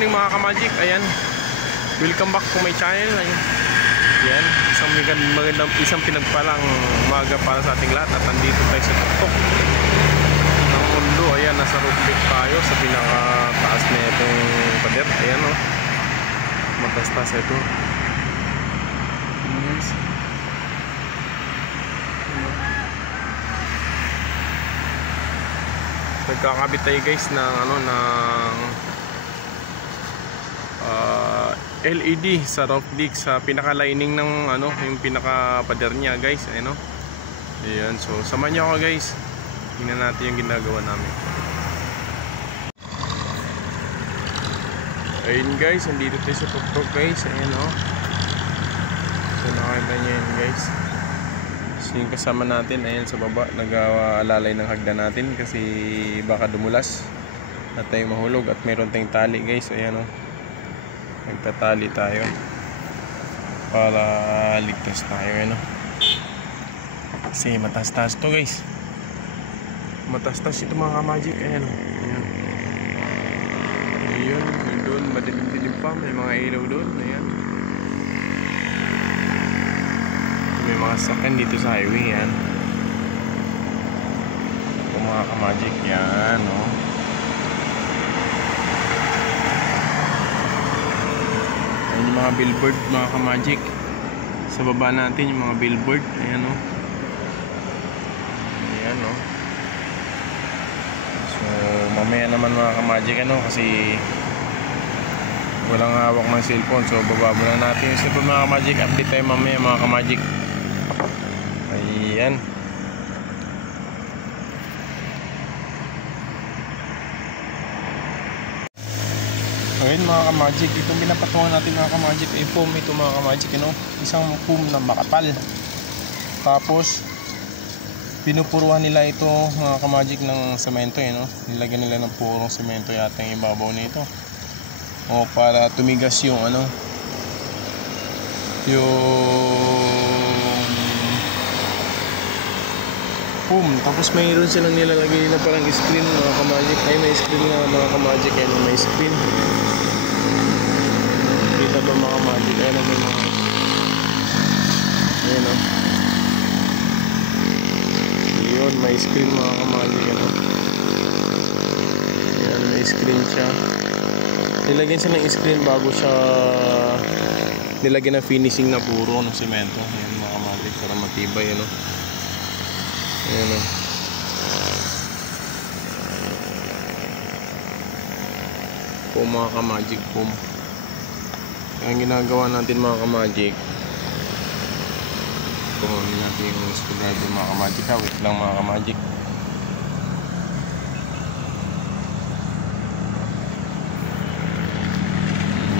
morning mga ka-magic. Ayan, welcome back to my channel. Ayan, isang pinagpalang umaga para sa ating lahat. At nandito tayo sa tuktok ng mundo. Ayan, nasa roof deck tayo sa pinakataas na itong pader. Ayan o, matastas ito. Yes. Nagkakabit tayo guys ng LED sa roof deck sa pinaka-lining ng yung pinaka-pader niya guys. Ayan, ayan, so samahan niyo ako guys. Tingnan natin yung ginagawa namin. Ayun guys, nandito tayo sa tuktok guys. Ayan so nakita niyo yun guys. So yung kasama natin ayan sa baba, nag-aalalay ng hagdan natin kasi baka dumulas at tayo mahulog. At meron tayong tali guys. Ayan nagtatali tayo para ligtas tayo. Ayan kasi matastas to guys, matastas ito mga ka-magic. Ayan ayun, doon madilim-dilim pa, may mga ilaw doon. Ayan, may mga sakyan dito sa highway. Yan ito mga ka-magic. Yan ayan yung mga billboard mga ka-magic sa baba natin, yung mga billboard. Ayan ayan so mamaya naman mga ka-magic kasi walang hawak ng cellphone, so baba muna natin yung cellphone mga ka-magic. Update tayo mamaya mga ka-magic. Ayan, ayun mga ka-magic, itong binapatungan natin mga ka-magic ay foam ito mga ka-magic. Isang foam na makapal, tapos pinupuruhan nila ito mga ka-magic ng semento. Nilagyan nila ng purong semento yata yung ibabaw nito para tumigas yung yung foam. Tapos mayroon silang nilalagay na parang screen mga ka-magic. Ay, may screen nga mga ka-magic. Ayun, may screen. Kita ba mga ka-magic? Ayun may mga ayun yun, may screen mga ka-magic. Ayan, may screen siya. Nilagyan siya ng screen bago siya nilagyan ng finishing na puro ng semento. Ayan mga ka-magic, para matibay. Ayan po mga ka-magic, po ang ginagawa natin mga ka-magic. Kunin natin yung screwdriver mga ka-magic. Wait lang mga ka-magic.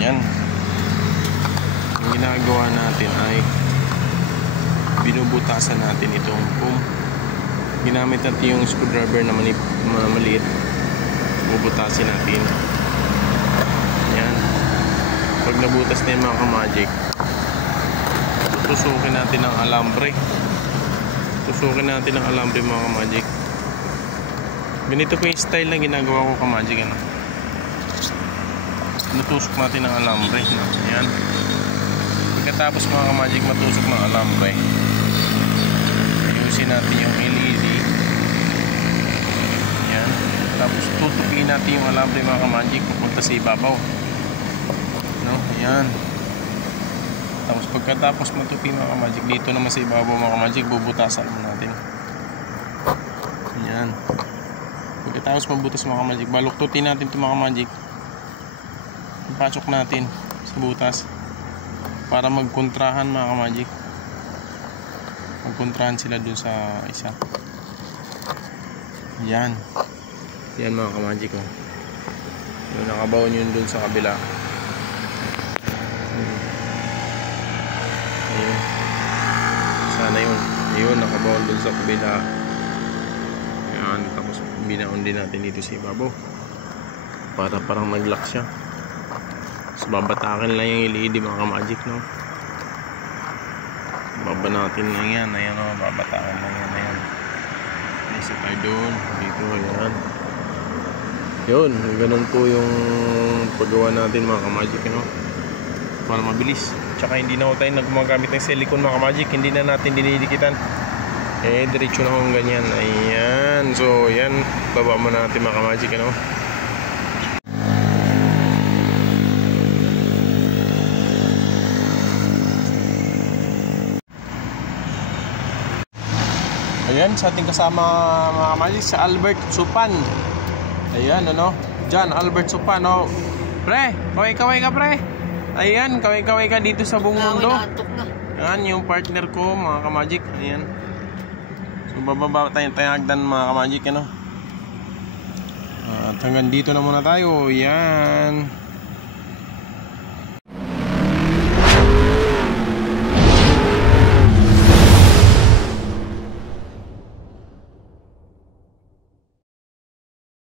Yan, ang ginagawa natin ay binubutasan natin itong foam. Ginamit natin yung screwdriver na maliit, bubutasin natin. Yan, pag nabutas na yung mga ka-magic, tusukin natin ng alambre. Tusukin natin ng alambre mga ka-magic. Ganito po yung style na ginagawa ko ka-magic. Natusok natin ng alambre. Yan, pagkatapos mga ka-magic matusok ng alambre, ayusin natin yung LED. Yan, tapos tutupiin natin yung alambre mga ka-magic papunta sa ibabaw. Yan, tapos pagkatapos matupi mga ka-magic, dito naman sa ibabaw mga ka-magic, bubutasan natin. Yan, pagkatapos mabutas mga ka-magic, baluktutin natin ito mga ka-magic. Ipasok natin sa butas para magkontrahan mga ka-magic. Magkontrahan sila dun sa isa. Yan, yan mga ka-magic. Yung nakabaon yun dun sa kabila. Ayun, sana yun nakabaon dun sa kabila. Yan, tapos binaon din natin dito sa ibabaw para parang nag-lock siya. So babatakin lang yung LED mga ka-magic. Baba natin lang yan. Ayan babatakin lang yan. Isa tayo doon, dito. Ayan, Yun, ganun po yung paggawa natin mga ka-magic, ano? Para mabilis. Tsaka hindi na tayo gumagamit ng silicone mga ka-magic. Hindi na natin dinidikitan. Diretso na kung ganyan. Ayan. So, yan. Baba mo natin mga ka-magic, ano? Ayan, sa ating kasama mga ka-magic, sa Albert Supan. Ayan, ano? Diyan, Albert Supan, no? Pre, kaway-kaway ka, pre. Ayan, kaway-kaway ka dito sa buong mundo. Ayan, yung partner ko, mga ka-magic. Ayan. So, bababa tayong hagdan, mga ka-magic, ano? At hanggang dito na muna tayo. Ayan.